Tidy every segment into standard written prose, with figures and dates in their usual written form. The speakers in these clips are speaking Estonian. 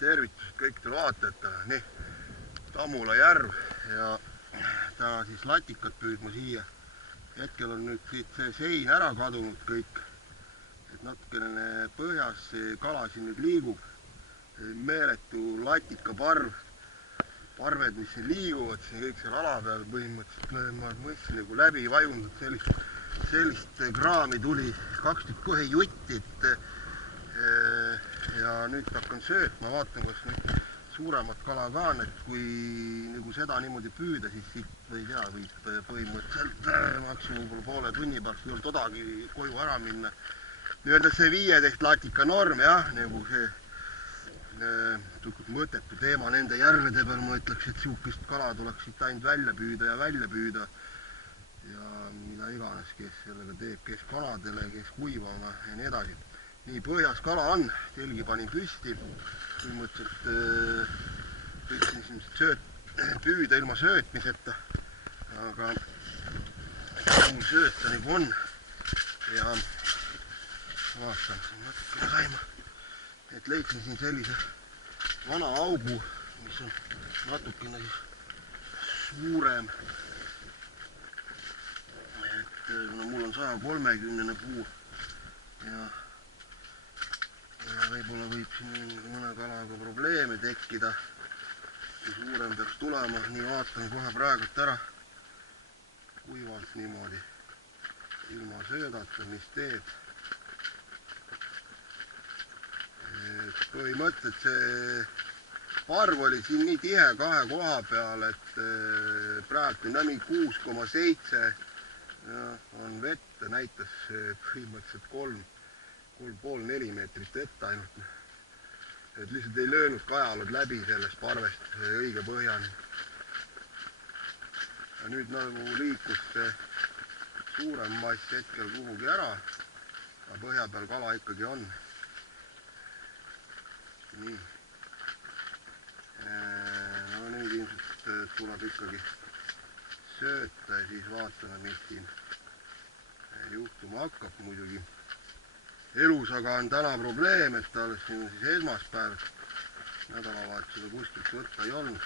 Tervitused kõikidele vaatajatele. Nii, Tammula järv ja täna siis latikat püüdma siia. Hetkel on nüüd siit see sein ära kadunud kõik. Et natukene põhjas see kala siin nüüd liigub. Meeletu latikaparv. Parved, mis siin liiguvad, siin kõik seal ala peal põhimõtteliselt ma mõtlesin nagu läbi vajunud sellist kraami tuli 2 tükki kohe jutti, ja nüüd hakkan söötma, vaatan, kas nüüd suuremat kala ka on, et kui nagu seda niimoodi püüda, siis siit või tea, võib põhimõtteliselt maksimum poole tunni pärast ei olnud todagi koju ära minna. Nii-öelda see 15 latika norm, jah, nagu see mõttetu teema nende järvede peal, ma ütleks, et sihukest kala tuleks siit ainult välja püüda ja mida iganes, kes sellega teeb, kes kanadele, kes kuivama ja nii edasi. Nii, põhjas kala on, telgi panin püsti, põhimõtteliselt võiksin siin püüda ilma söötmiseta, aga mul sööta nagu on ja vaatan, siin natukene saima, et leidsin siin sellise vana augu, mis on natukene suurem, et mul on 130 puu ja võib-olla võib siin mõne kalaga probleeme tekkida, kui suurem peaks tulema. Nii, vaatan kohe praegult ära kuivalt niimoodi ilma söödata, mis teeb. Põhimõtteliselt see parv oli siin nii tihe 2 koha peal, et praegu on mingi 6,7 on vett, näitas põhimõtteliselt 3,5–4 meetrit vett ainult. Et lihtsalt ei löönud kajalad läbi sellest parvest õige põhjani. Ja nüüd nagu liikus see suurem mass hetkel kuhugi ära, aga põhja peal kala ikkagi on. Nii. No nüüd ilmselt tuleb ikkagi sööta ja siis vaatame, mis siin juhtuma hakkab muidugi. Elus aga on täna probleem, et alles siin on siis esmaspäev, nädalavahetusega kuskilt võtta ei olnud.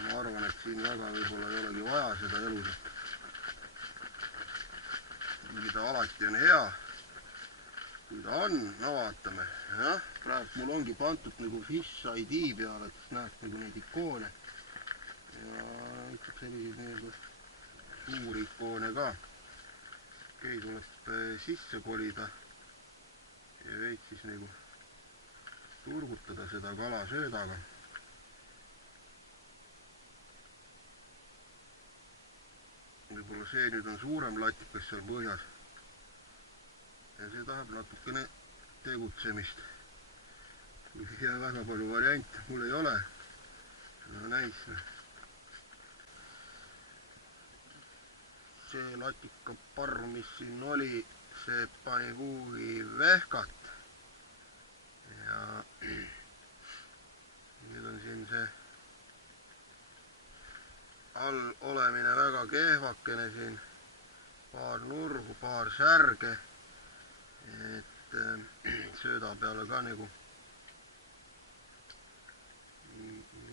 Ma arvan, et siin väga võib-olla ei olegi vaja seda elusat. Kuigi ta alati on hea. Kui ta on, no vaatame. Jah, praegu mul ongi pandud nagu Fish ID peale, et näeks nagu neid ikoone. Ja ütleb selliseid nagu suuri ikoone ka. Okei, tuleb sisse kolida ja veid siis nagu turgutada seda kala söödaga. Võib-olla see nüüd on suurem latikas seal põhjas. Ja see tahab natukene tegutsemist. Kui ei jää väga palju variante, mul ei ole. No näis. See latikaparv, mis siin oli, see pani kuhugi vehkat. Ja nüüd on siin see all olemine väga kehvakene siin. Paar nurgu, paar särge. Et sööda peale ka nagu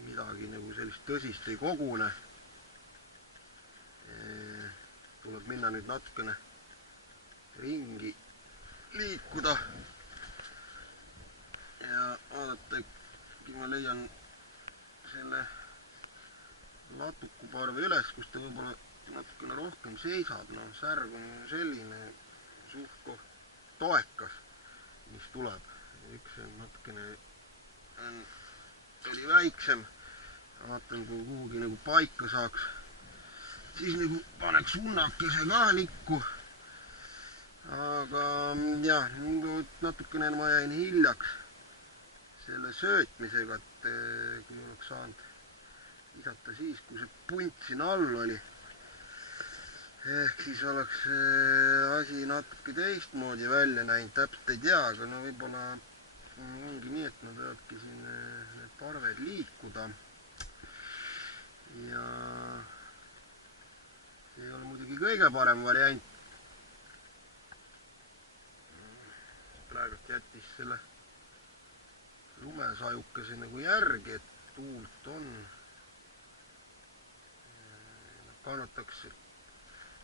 midagi nagu sellist tõsist ei kogune. Tuleb minna nüüd natukene ringi liikuda ja vaadata, kui ma leian selle latukuparve üles, kus ta võib-olla natukene rohkem seisab. No, särg on selline suht toekas, mis tuleb. Üks on natukene oli väiksem. Vaatan, kui kuhugi nagu paika saaks, siis nagu paneks unnakese ka likku. Aga jah, natukene ma jäin hiljaks selle söötmisega, et kui oleks saanud visata siis, kui see punt siin all oli. Ehk siis oleks asi natuke teistmoodi välja näinud, täpselt ei tea, aga no võib-olla ongi nii, et nad võivadki siin need parved liikuda. Ja see ei ole muidugi kõige parem variant. Praegult jättis selle lumesajukese nagu järgi, et tuult on. Kannataks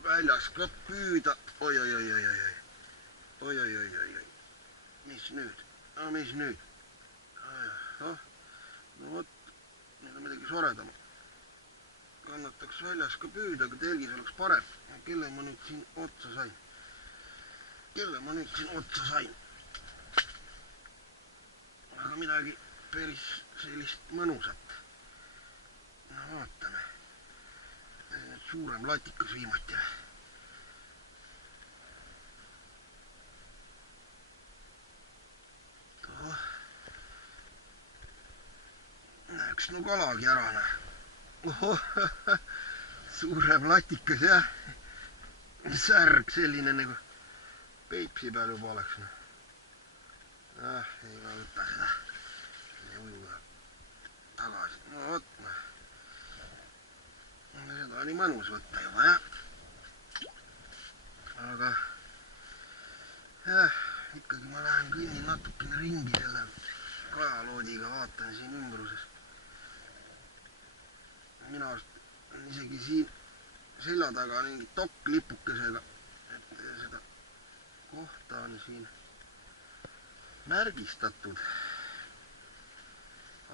väljas ka püüda. Oi. Mis nüüd? Mis nüüd? No vot, nüüd on midagi soredama. Kannataks väljas ka püüda, aga telgis oleks parem. Kelle ma nüüd siin otsa sain? Aga midagi päris sellist mõnusat. No vaatame. Suurem latikas viimati. Näeks no kalagi ära. Suurem latikas jah. Särg selline nagu Peipsi peal juba oleks. Ei ma võta seda. Ujuga tagasi. No vot. Seda oli mõnus võtta juba jah. Aga ikkagi ma lähen kõnnin natukene ringi selle kajaloodiga, vaatan siin ümbruses. Minu arust on isegi siin selja taga mingi dokklipukesega, et seda kohta on siin märgistatud.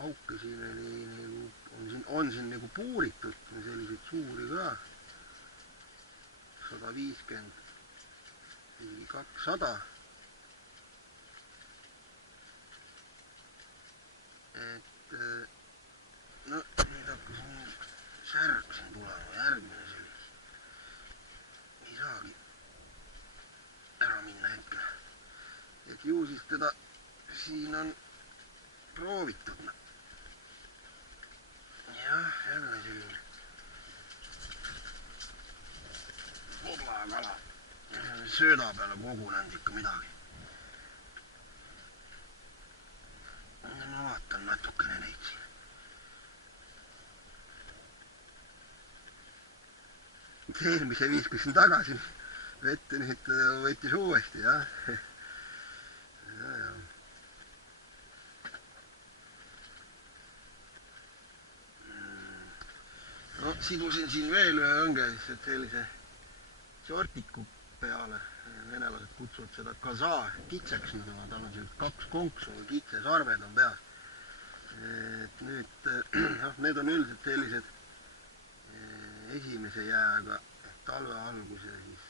Auke siin on siin nagu puuritud, selliseid suuri ka. 150, 200. Et no nüüd hakkas särg siin tulema, järgmine selline. Ei saagi ära minna hetkel. Et ju siis teda siin on proovitud. Jah, jälle selline koblakala. Sööda peale kogunenud ikka midagi. Ma vaatan natukene neid siin. Eelmise viiskasin tagasi vette, nüüd võttis uuesti, jah. No sidusin siin veel ühe õnge, et sellise sortiku peale. Venelased kutsuvad seda kasaa kitseks, tal on sellised 2 konksu, kitsesarved on peas. Et nüüd, need on üldiselt sellised esimese jääga, talve alguse siis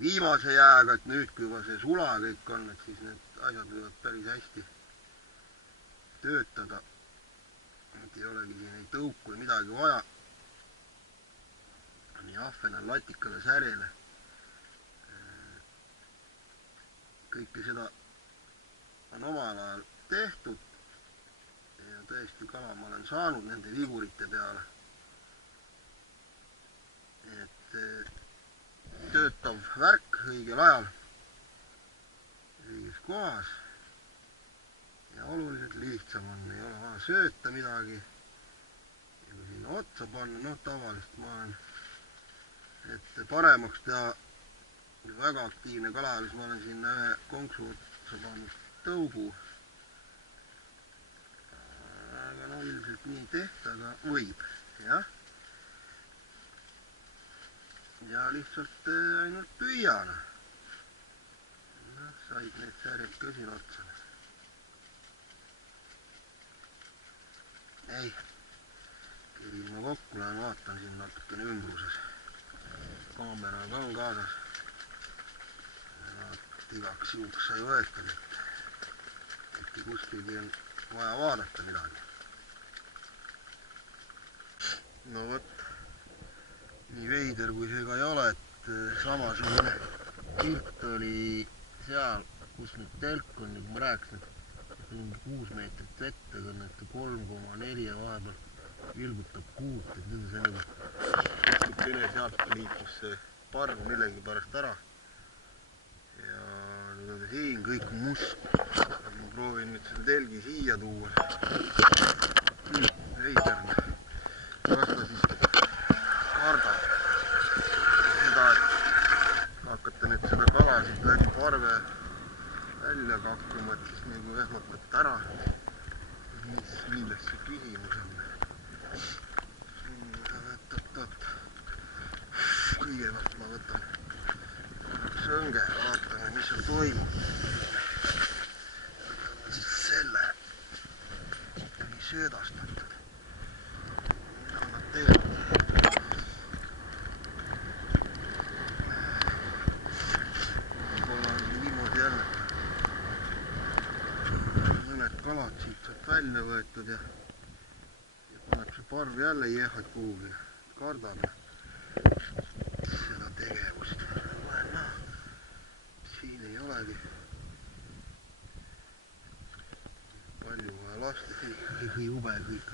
viimase jääga, et nüüd kui juba see sula kõik on, et siis need asjad võivad päris hästi töötada. Et ei olegi siin ei tõuku või midagi vaja. Nii ahvenal, latikale, särjele. Kõike seda on omal ajal tehtud ja tõesti kala ma olen saanud nende vigurite peale. Et töötav värk õigel ajal, õiges kohas ja oluliselt lihtsam on, ei ole vaja sööta midagi. Ja kui sinna otsa panna, no tavaliselt ma olen, et paremaks teha väga aktiivne kala, siis ma olen sinna ühe konksu otsa pannud tõugu. Aga no üldiselt nii ei tehta, aga võib, jah. Ja lihtsalt ainult püüan. Said need särjad ka siin otsa. Ei, keril ma kokku lähen, vaatan siin natukene ümbruses. Kaameraga on kaasas. Igaks juhuks sai võetud, et kuskilgi on vaja vaadata midagi. No vot, nii veider kui see ka ei ole, et samasugune pilt oli seal, kus nüüd telk on, nagu ma rääkisin, et mingi 6 meetrit vette, aga nüüd 3,4 ja vahepeal vilgutab kuut, et nüüd on see nagu üle sealt liikus see parv millegi pärast ära. Ja nüüd on siin kõik must. Ma proovin nüüd selle telgi siia tuua. Veiderne. Kas ta siis kardab seda, et hakata nüüd seda kala siit läbi parve välja kakkuma, et siis nagu ehmatab ära küsimus on. Oot. Kõigepealt ma võtan sõnge, vaatame, mis seal toimub. Siis selle ikkagi söödastatud. Mida nad teevad? Võib-olla on siin niimoodi jälle mõned kalad siit saab välja võetud ja paneb see parv jälle jehad kuhugi. Kardab seda tegevust. Siin ei olegi palju vaja lasta, või jube kõik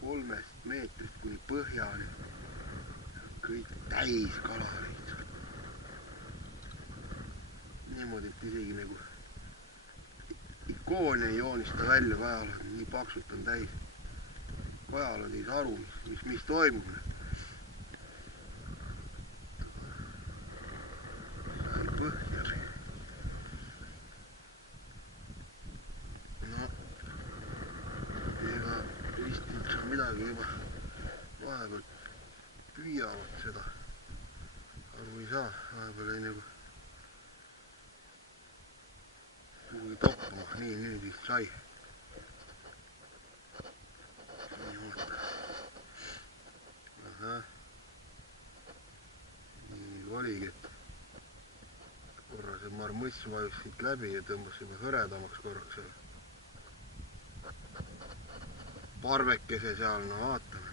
3 meetrist kuni põhjani kõik täis kala lihtsalt. Niimoodi, et isegi nagu ikooni ei joonista välja kajalad, nii paksult on täis. Kajalad ei saa aru, mis toimub. Midagi juba vahepeal püüavad seda, aru ei saa, vahepeal ei nagu kuhugi toppama, nii nüüd vist sai. Nii oota. Ahah. Nii oligi, et korra see marmõss vajus siit läbi ja tõmbasime hõredamaks korraks seal. Parvekese seal, no vaatame.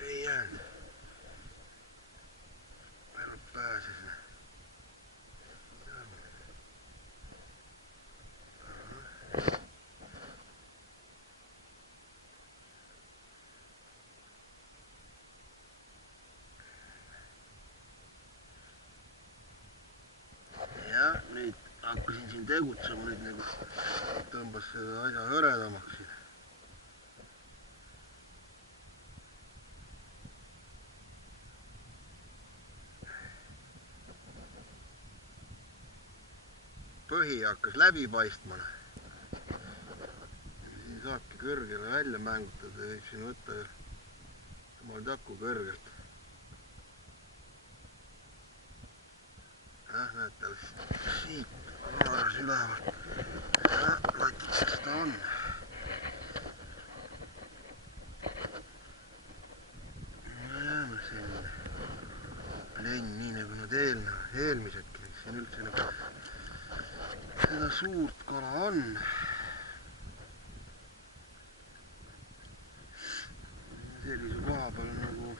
Ei jäänud. Päevalt pääses. Ja nüüd hakkasin siin tegutsema, nüüd nagu tõmbas seda asja hõredamaks siin. Põhi hakkas läbi paistma. Siin saabki kõrgele välja mängutada ja võib siin võtta jumal taku kõrgelt. Näete, siit haaras üleval. Latikas ta on. Jääme selline lenn, nii nagu nad eelmisedki, mis siin üldse nagu seda suurt kala on. Sellise koha peal nagu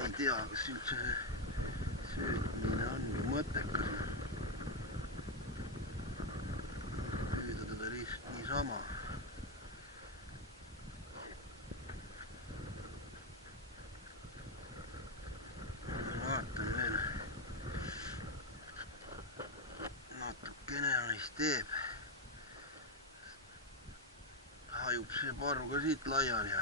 ei tea, kas üldse söötmine on ju mõttekas. Püüda teda lihtsalt niisama. Vaatan veel. Natukene neist teeb. Hajub see parv ka siit laiali.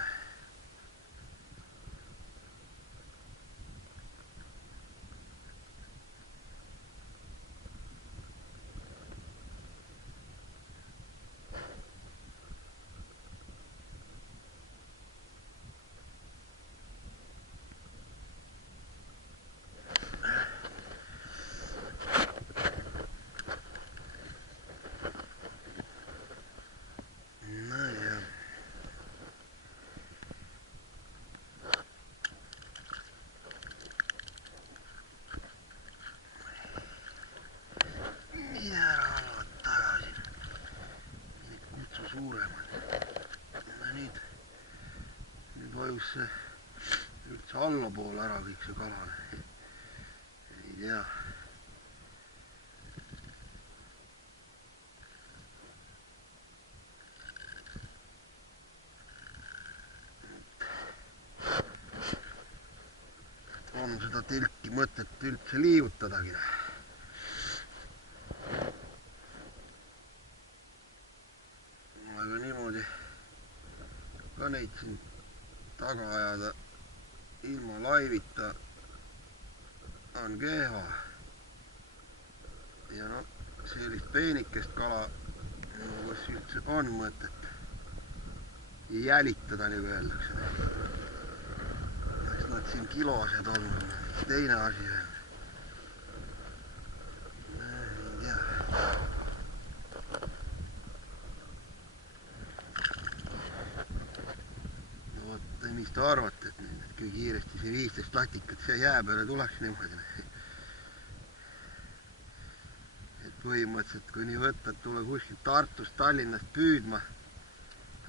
nüüd vajus see üldse allapoole ära kõik see kalane. Ei tea. On seda tilki mõtet üldse liigutadagi. Aga niimoodi ka neid siin taga ajada ilma laivita on kehva. Ja no sellist peenikest kala, kus üldse on mõtet jälitada, nagu öeldakse. Eks nad siin kilosed on, teine asi veel. Ei tea. No vot, mis te arvate, et kui kiiresti see 15 latikat see jää peale tuleks niimoodi. Et põhimõtteliselt, kui nii võtta, et tule kuskilt Tartust, Tallinnast püüdma,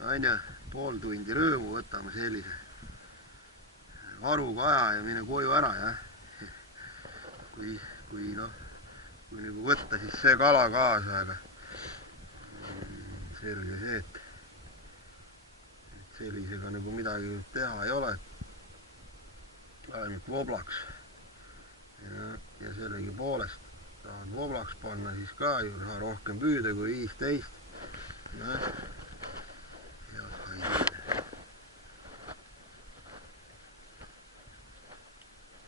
on ju, pool tundi rõõmu võtame sellise varuga aja ja mine koju ära, jah. Kui nagu võtta siis see kala kaasa, aga selge see, et sellisega nagu midagi teha ei ole. Ainult voblaks. Ja sellegi poolest tahad voblaks panna, siis ka ju saa rohkem püüda kui 15.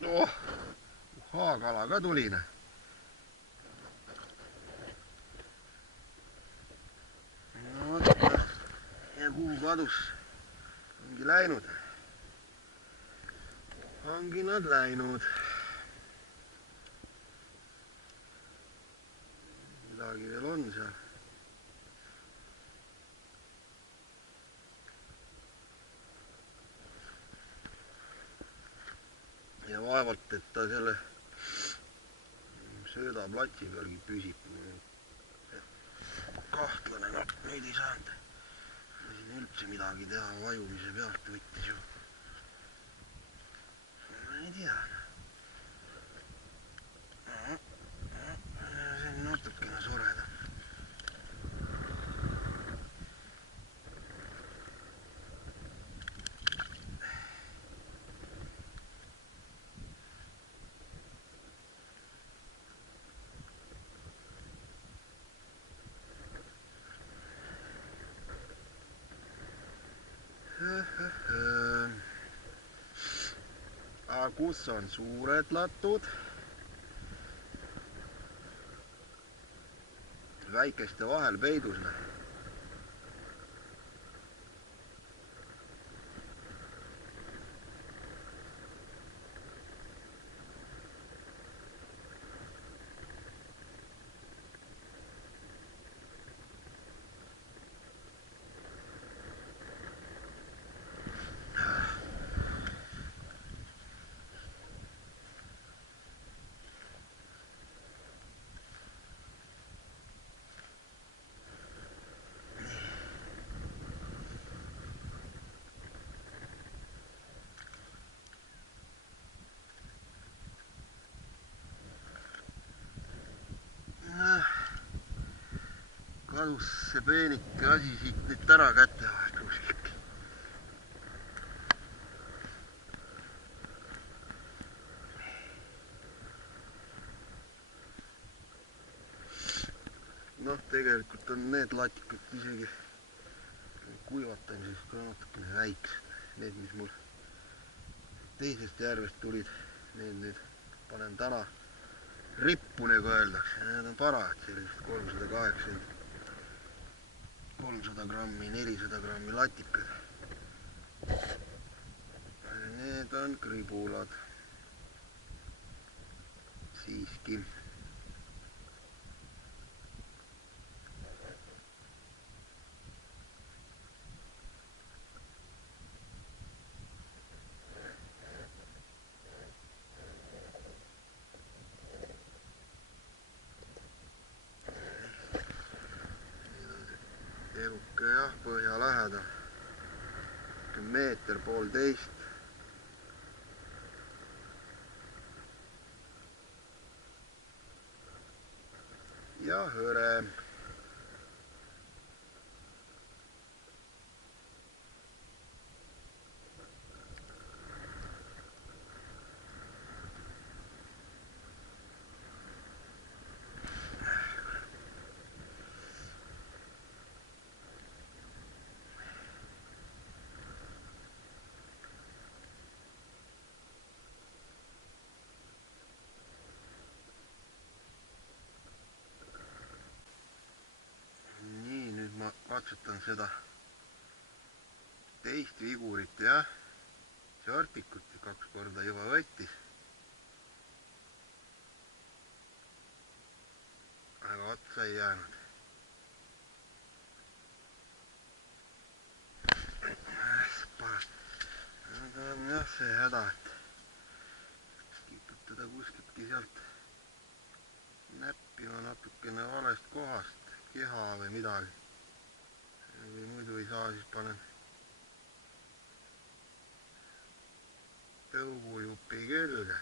Oh, haakala ka tuline. No vot, ja kuhu kadus? Ongi läinud. Ongi nad läinud. Midagi veel on seal. Ja vaevalt, et ta selle söödaplatsi pealgi püsib. Kahtlane, no nüüd ei saanud. Siin üldse midagi teha, vajumise pealt võttis ju. Ei tea. See on natukene soreda. Aga kus on suured latud? Väikeste vahel peidus. Kadus see peenike asi siit nüüd ära kätte vahest kuskilt. Noh, tegelikult on need latikud isegi kuivatamises ka natukene väiksed. Need, mis mul teisest järvest tulid, need nüüd panen täna rippu, nagu öeldakse. Need on parad, sellised 300 grammi, 400 grammi latikad. Need on kribulad. Siiski. Eruke jah, põhja põhja lähedal, meeter, poolteist. ja hõre. Katsutan seda teist vigurit, jah, Shortikut 2 korda juba võttis. Aga otsa ei jäänud. Aga on jah see häda, et kiputada kuskiltki sealt näppima natukene valest kohast, keha või midagi. Või muidu ei saa, siis panen tõugujupi külge.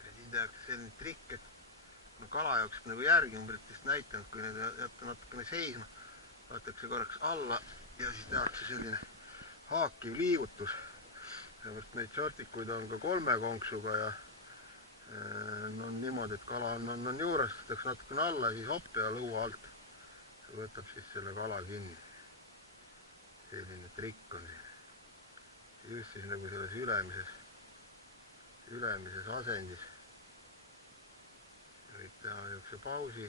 Ja siin tehakse selline trikk, et kala jookseb nagu järgi, ma pärast vist näitanud, kui need jätta natukene seisma, võetakse korraks alla ja siis tehakse selline haakiv liigutus. Sellepärast neid shortikuid on ka 3 konksuga ja on niimoodi, et kala on juures, tõstakse natukene alla, siis hopp ja lõua alt võtab siis selle kala kinni. Selline trikk on siin. Just siis nagu selles ülemises asendis. Võib teha niisuguse pausi.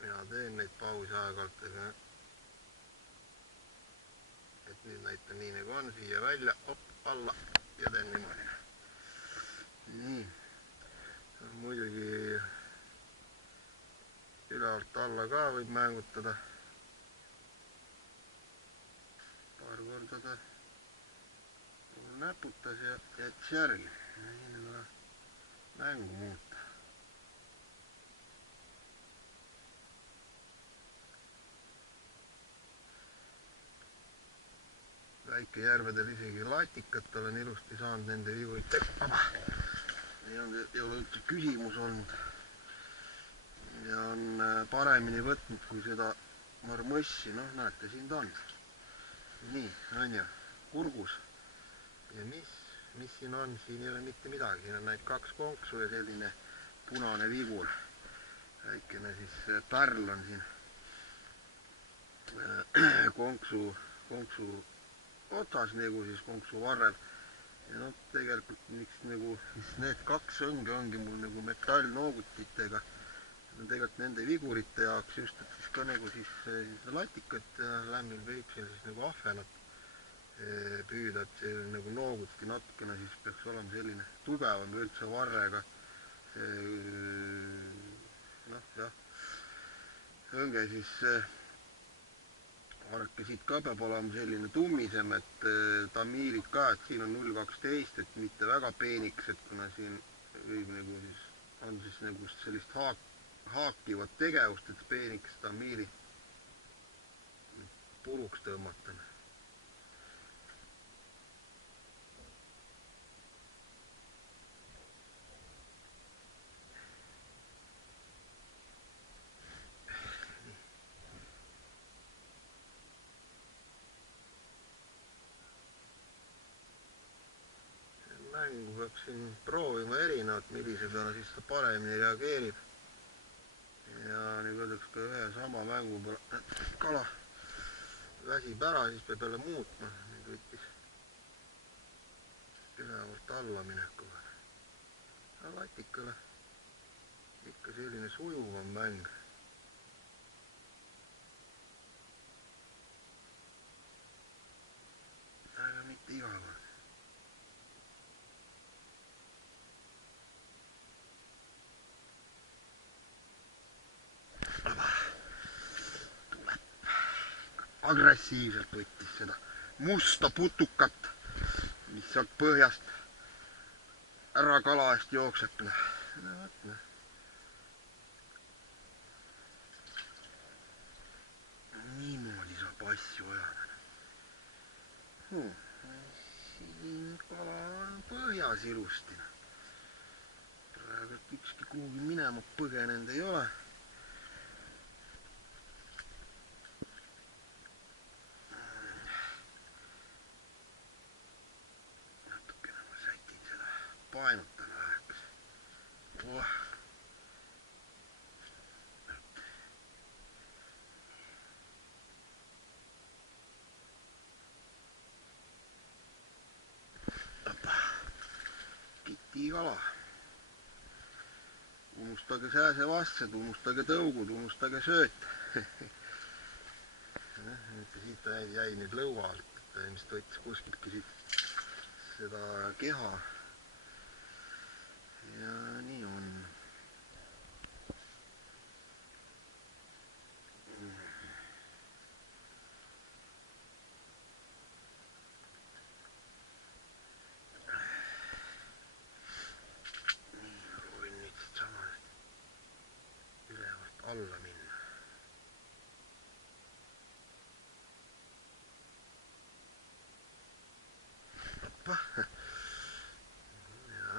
Mina teen neid pausi aeg-ajalt, et nüüd näitan nii nagu on, siia välja, hopp, alla ja teen niimoodi. Nii, muidugi ülevalt alla ka võib mängutada. Paar korda ta näputas ja jättis järgi. Nii nagu mängu muuta. Väikejärvedel isegi latikat olen ilusti saanud nende vigurit. Ei ole üldse küsimus olnud. Ja on paremini võtnud kui seda marmossi. Noh, näete, siin ta on. Nii, on ju, kurgus. Ja mis siin on? Siin ei ole mitte midagi. Siin on näid 2 konksu ja selline punane vigur. Väikene siis pärl on siin konksu otsas nagu siis konksu varrel. Ja noh, tegelikult miks nagu need 2 õnge ongi mul nagu metallnoogutitega. Tegelikult nende vigurite jaoks just, et siis ka nagu siis latikat ja lämmil veipsel siis nagu ahvenat püüda, et see nagu nooguti natukene siis peaks olema selline tugevam üldse varrega. Noh, jah, õnge siis vaadake, siit ka peab olema selline tummisem, et tamiilid ka, et siin on 0,12, et mitte väga peeniks, et kuna siin võib nagu siis, on siis nagu sellist haakivat tegevust, et peeniks tamiili puruks tõmmata. Mängu peaks siin proovima erinevat, millise peale siis ta paremini reageerib. Ja nüüd öeldaks ka ühe sama mängu peale, kala väsib ära, siis peab jälle muutma. Nüüd võttis ülevalt alla minekuga. Latikale ikka selline sujuvam mäng. Aga mitte iga kord. Agressiivselt võttis seda musta putukat, mis sealt põhjast ära kala eest jookseb. Niimoodi saab asju ajada. Siin kala on põhjas ilusti. Praegu ükski kuhugi minema põgenenud ei ole. Natukene ma sätin seda, paenutan väheks. Kitikala. Unustage sääsevastsed, unustage tõugud, unustage sööt. Siit ta jäi nüüd lõua alt, et ta ilmselt võttis kuskiltki siit seda keha. Ja nii on. Proovin nüüd siit samast ülevalt alla minna. Ja.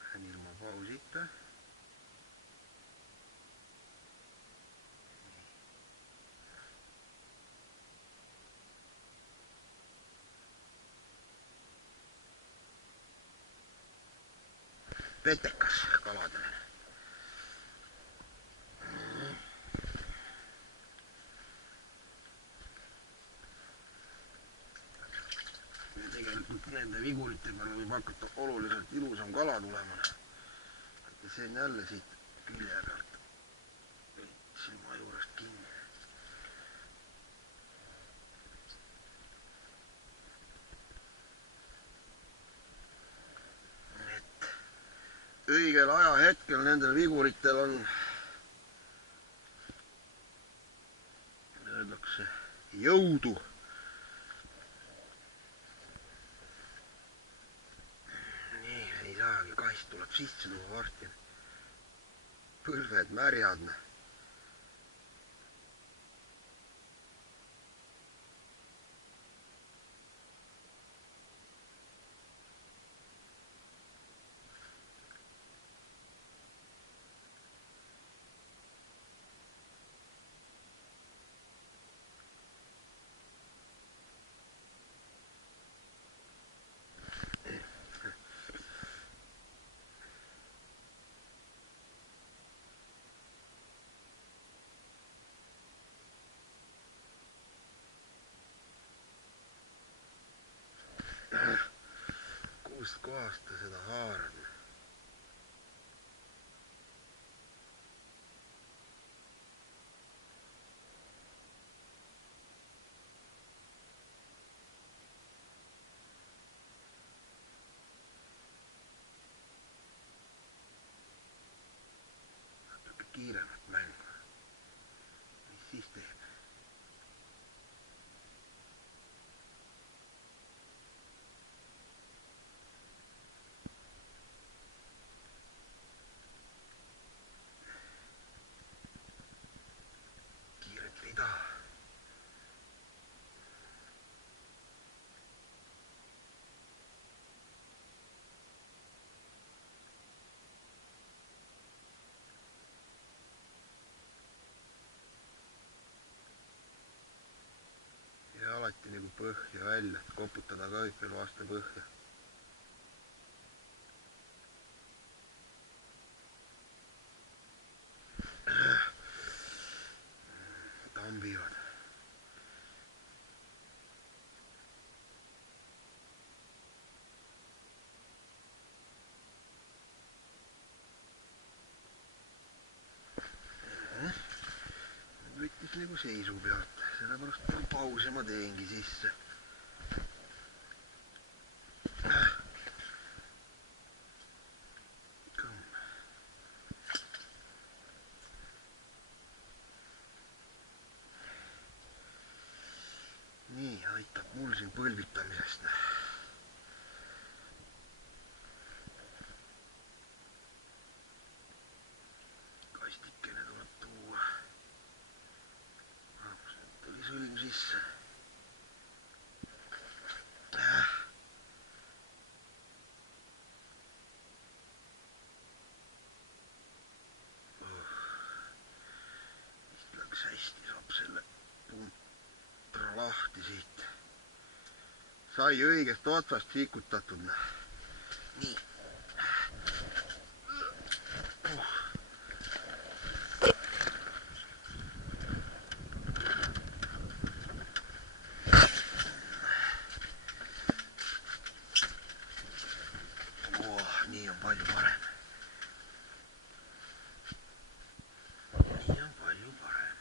Lähen ilma pausita. Petekas kaladele. Tegelikult nende vigurite peal võib hakata oluliselt ilusam kala tulema. See on jälle siit külje pealt silma juurest kinni. Et õigel ajahetkel nendel viguritel on, öeldakse, jõudu. Nii, ei saagi, kast tuleb sisse tuua varsti. Põlved märjad. Kust kohast ta seda haarab? Natuke kiiremat mängu. Mis siis teeb? Alati nagu põhja välja, et koputada ka kõik veel vastu põhja. Tambivad. Võttis nagu seisu pealt, sellepärast pause ma teengi sisse. aitab mul siin põlvitamisest. Kastikene tuleb tuua. Tuli sõlm sisse. Vist läks hästi, saab selle pumpra lahti siit. Sai õigest otsast sikutatud. Nii. Nii on palju parem. Nii on palju parem.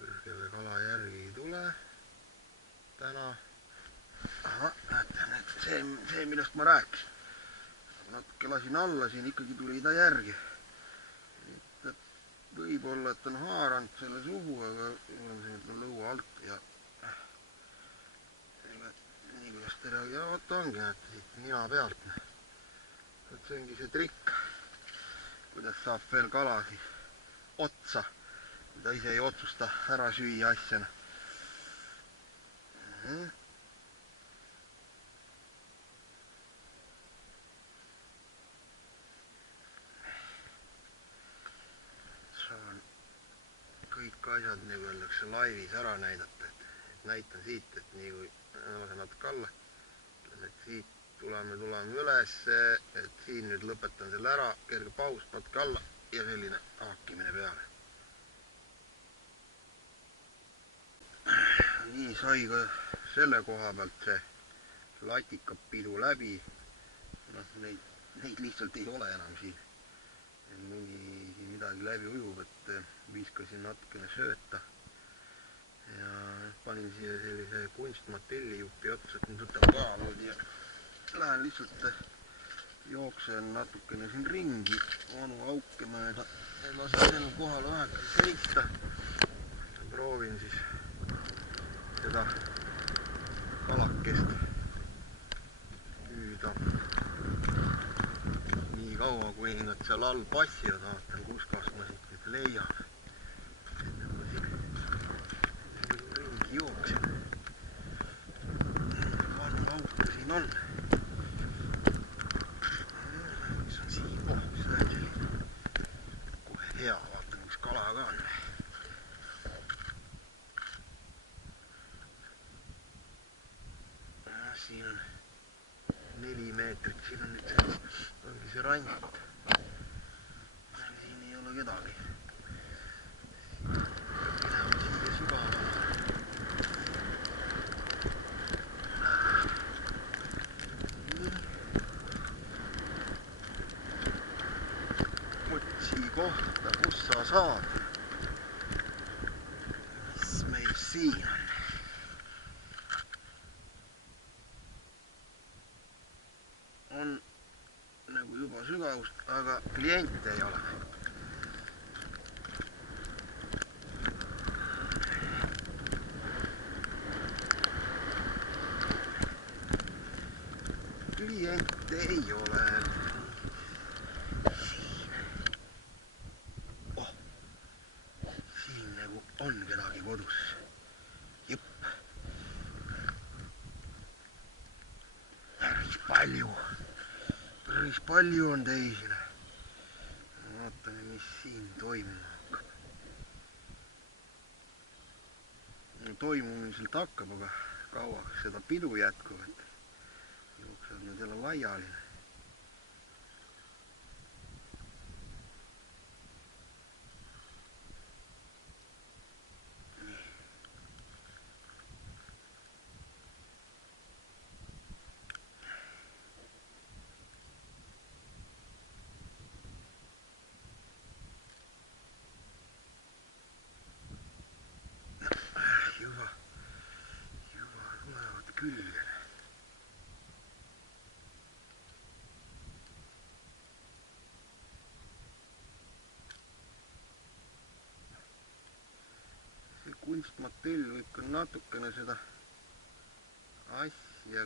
Kõrgele kala järgi ei tule täna. Aha, näete, see millest ma rääkisin. Natuke lasin alla, siin ikkagi tuli ta järgi. Võib-olla, et on haaranud selle suhu, aga see on lõua alt ja nii kuidas ta ja vaata ongi, et siit nina pealt. Et see ongi see trikk, kuidas saab veel kalasi otsa, mida ise ei otsusta ära süüa asjana. Saan kõik asjad nagu öeldakse laivis ära näidata, et näitan siit, et nii kui lasen natuke alla, ütlen, et siit tuleme üles, et siin nüüd lõpetan selle ära, kerge paus, natuke alla ja selline haakimine peale. Nii sai ka selle koha pealt see latikapidu läbi. Neid lihtsalt ei ole enam siin. Mõni siin midagi läbi ujub, et viskasin natukene sööta. Ja panin siia sellise kunstmatillijupi otsa, et nüüd võtan kaalood ja lähen lihtsalt jooksen natukene siin ringi vanu auke mööda ja lasen selle kohale väheke sõita. Proovin siis seda kalakest püüda nii kaua, kui nad seal all passivad, vaatan, kus kas ma siit nüüd leian. Ma siin ringi jooksen. Vanu auke siin on. Mis on siin? Mis on selline? Kohe hea, vaatan, kus kala ka on. Siin on 4 meetrit, siin on nüüd ongi see rant. Siin ei ole kedagi. Minema siia sügavale. Otsi kohta, kus sa saad. Mis meil siin on? On nagu juba sügavust, aga kliente ei ole. Kliente ei ole. Siin nagu on kedagi kodus. Jõpp. Päris palju on teisele. Vaatame, mis siin toimuma hakkab. Toimumiselt hakkab, aga kauaks seda pidu jätkuvat. Jooksevad nad jälle laiali. kunstmotell võib ka natukene seda asja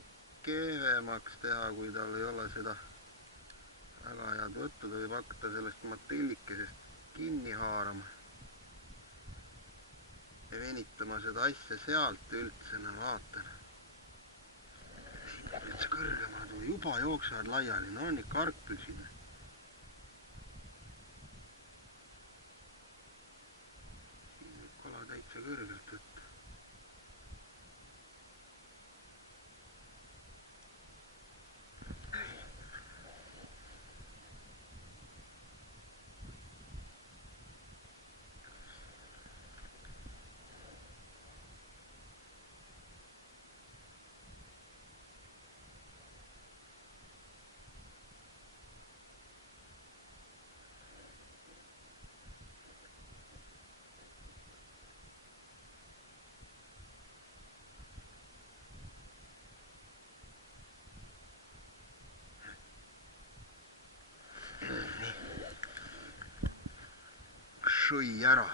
kehvemaks teha, kui tal ei ole seda väga head võttu, ta võib hakata sellest motellikesest kinni haarama ja venitama seda asja sealt üldse, ma vaatan. Siin üldse kõrgemale tuli, juba jooksevad laiali, no on ikka argpüksid. Siin võib kala täitsa kõrgelt võtta. Sõi ära.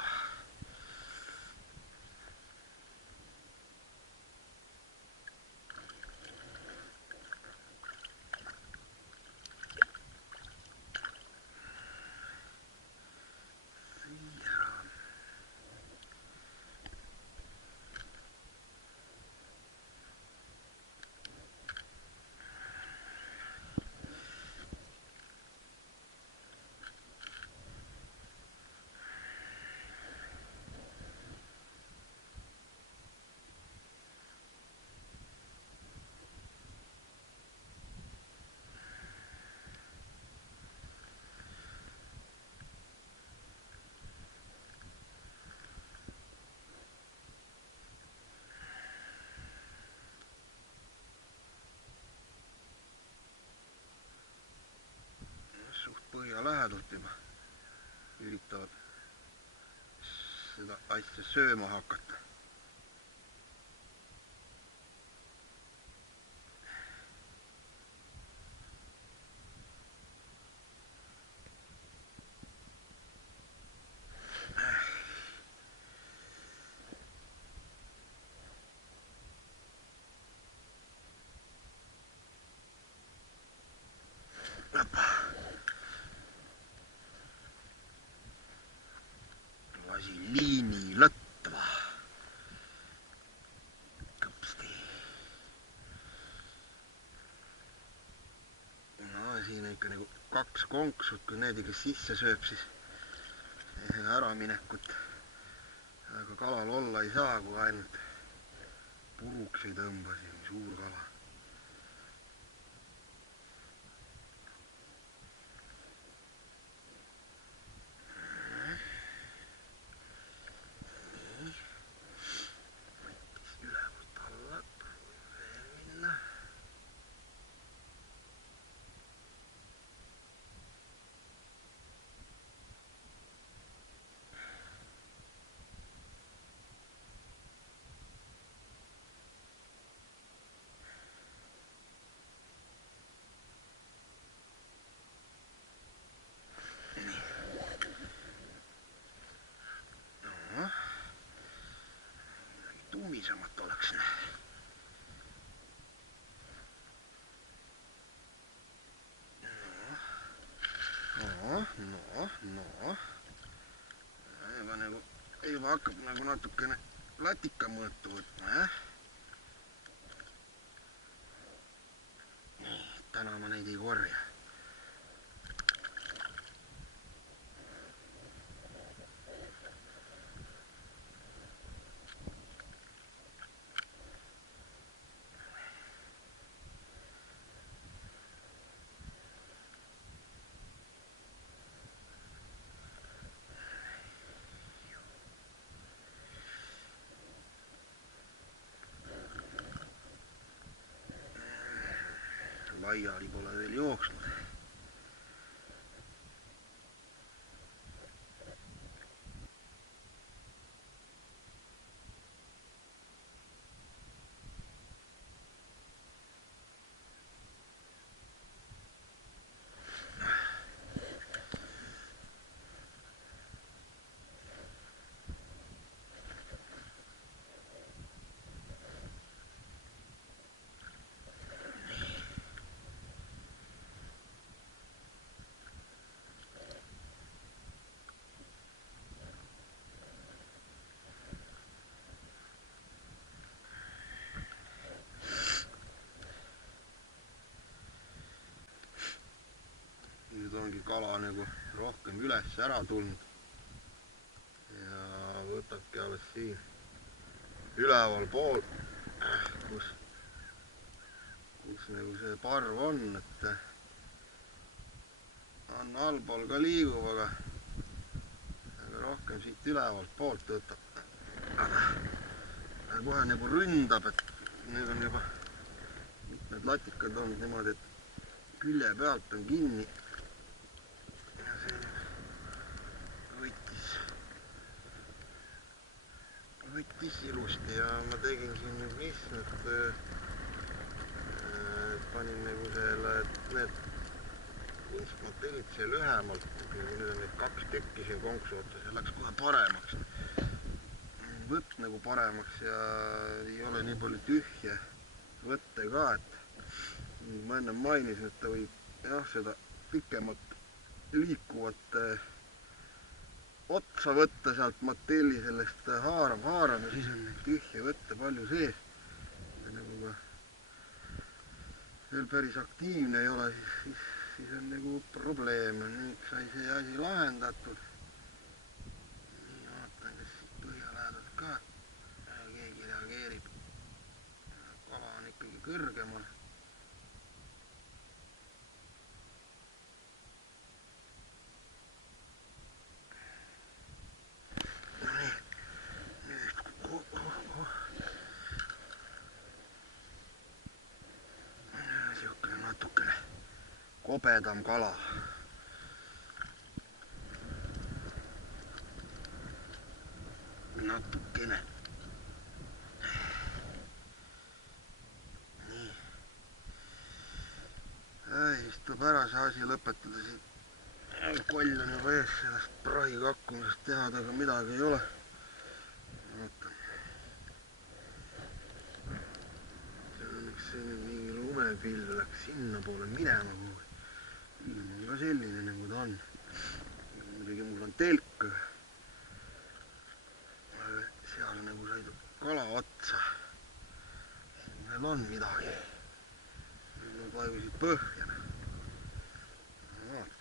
Põhja lähedalt juba üritavad seda asja sööma hakata. Lasi liini lõtva. Kõpsti. No siin on ikka nagu kaks konksut, kui need ikka sisse sööb, siis äraminekut aga kalal olla ei saa, kui ainult puruks ei tõmba siin suur kala. Tumisemat oleks. No. Juba hakkab nagu natukene latika mõõtu võtma, Nii, täna ma neid ei korja. Laiali pole veel jooksnud. kala nagu rohkem üles ära tulnud. Ja võtabki alles siin üleval pool, kus nagu see parv on, et on allpool ka liigub, aga rohkem siit ülevalt poolt võtab. Kohe nagu ründab, et nüüd on juba mitmed latikad olnud niimoodi, et külje pealt on kinni. Ja see võttis ilusti ja ma tegin siin nüüd mis, panin nagu selle, et need vinskmotellid siia lühemalt, nüüd on neid 2 tükki siin konksu otsas ja läks kohe paremaks. Võtt nagu paremaks ja ei ole nii palju tühje võtte ka, et ma enne mainisin, et ta võib jah, seda pikemat liikuvat otsa võtta sealt motelli sellest haarab ja siis on neid tühje võtte palju sees. Ja nagu ka veel päris aktiivne ei ole, siis on nagu probleem. Nüüd sai see asi lahendatud. Vaatan, kas siit põhja lähedalt ka keegi reageerib. Kala on ikkagi kõrgemal. Natukene kobedam kala. Natukene. Nii. Vist tuleb ära see asi lõpetada siit. Koll on juba ees sellest prahi kakkumisest teha, aga midagi ei ole. Vaatan. See on üks mingi lumepilv läks sinna poole minema kuhugi. Ilm on ka selline nagu ta on. Muidugi mul on telk. Seal nagu sõidub kala otsa. Meil on midagi. Nad vajusid põhja. Vaatan.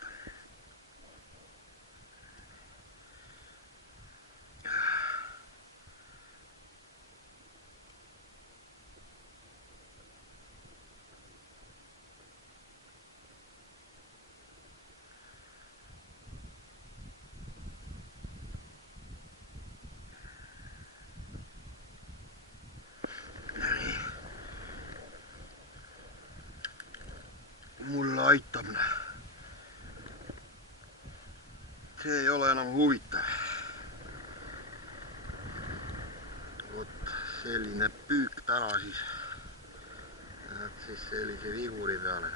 Mulle aitab. See ei ole enam huvitav. Vot selline püük täna siis. Siis sellise viguri peale.